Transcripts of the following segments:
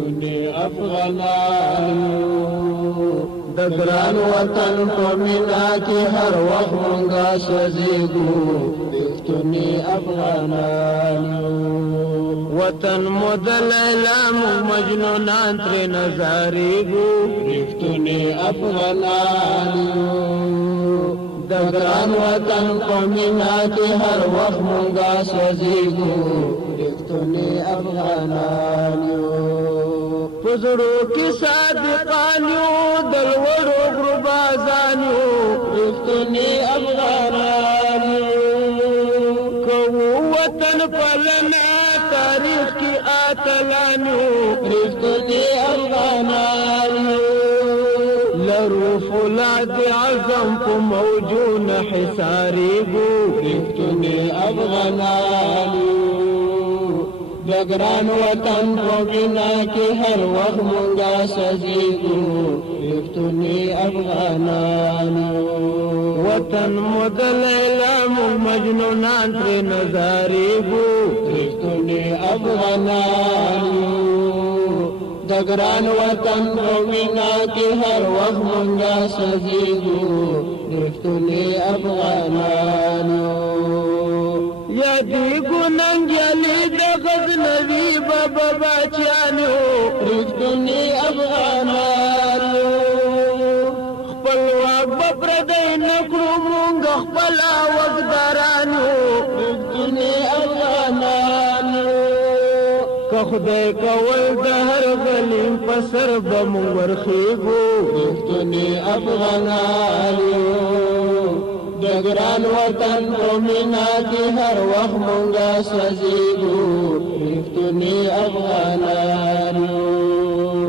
رښتوني افغانانو د ګران وطن په مینا کې هر وخت مونږه سوځېږو رښتوني افغانانو وطن مو د لیلا مو مجنونان ترې نظارېږو رښتوني افغانانو د ګران وطن په مینا کې هر وخت مونږه سوځېږو رښتوني افغانانو په زړو کې صادقان یو د لوړو غرو بازان یو رښتوني افغانان یو کوو وطن پالنه تاریخ کې اتلان یو رښتوني افغانان یو لرو فولاد عزم په موجون حصارېږو رښتوني افغانان یو د ګران وطن په مینا کې هر وخت مونږه سوځېږو رښتوني افغانانو وطن مو د لیلا مو مجنونان ترې نظارېږو رښتوني افغانانو د ګران وطن په مینا کې هر وخت مونږه سوځېږو رښتوني افغانانو یادېږو ننګیالي د غزنوي بابا باچیانو رښتوني افغانانو خپلواک به پردی نه کړو مونږ خپله وزدارانو رښتوني افغانانو که خدای کول د هر غلیم په سر به مونږ ورخېږو رښتوني افغانانو د ګران وطن په مینا کې هر وخت مونږه سوځېږو رښتوني افغانانو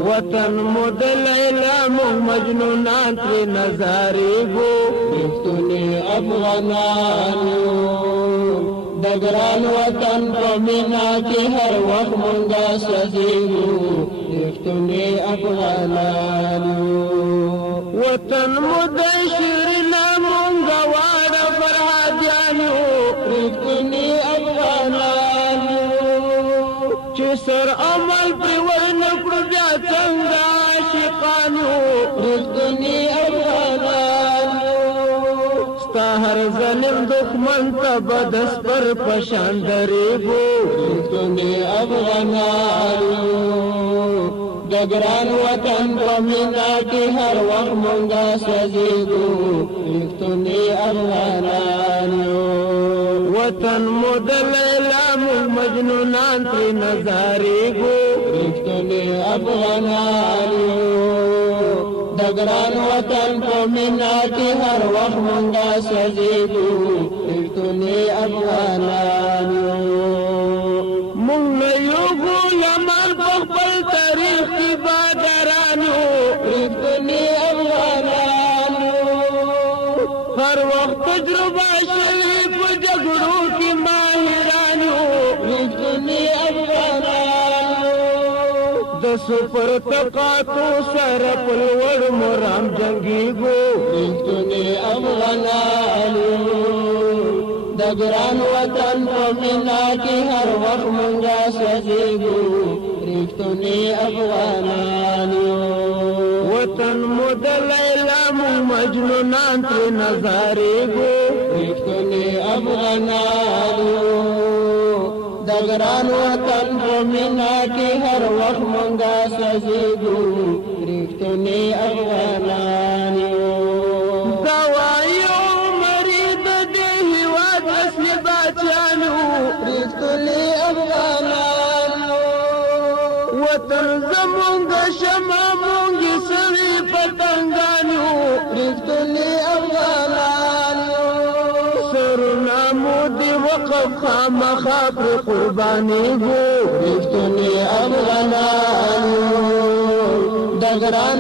وطن مو د لیلا مو مجنونان ترې نظارېږو رښتوني افغانانو د ګران وطن په مینا کې هر وخت مونږه سوځېږو رښتوني افغانانو وطن مو د شیرینه مونږه واړه فرهادیانو رښتوني افغانانو چې سر عمل پرې ورنه کړو بیا څنګه عاشقانو رښتوني افغانانو ستا هر ظالم دښمن ته به د سپر په شان درېږو رښتوني افغانانو د ګران وطن په مینا کې هر وخت مونږه سوځېږو رښتوني افغانانو وطن مو د لیلا مو مجنونان ترې نظارېږو رښتوني افغانانو د ګران وطن په مینا کې هر وخت مونږه سوځېږو رښتوني افغانانو مونږ له یو غلامان په خپل تاریخ کې بادرانو رښتوني افغانانو هر وخت تجربه شوي په جګړو کې ماهرانو رښتوني افغانانو د سپر طاقتو سره په لوړ مرام جنګېږو رښتوني افغانانو د ګران وطن په مینا کې هر وخت مونږه سوځېږو رښتوني افغانانو وطن مو د لیلا مو مجنونان ترې نظارېږو رښتوني افغانانو د ګران وطن په مینا کې هر وخت مونږه سوځېږو رښتوني افغانانو رښتوني افغانانو وطن زمونږ شمع مونږ سوي پتنګانو رښتوني افغانانو سرونه مو د وقف خامخا پر قربانېږو رښتوني افغانانو د ګران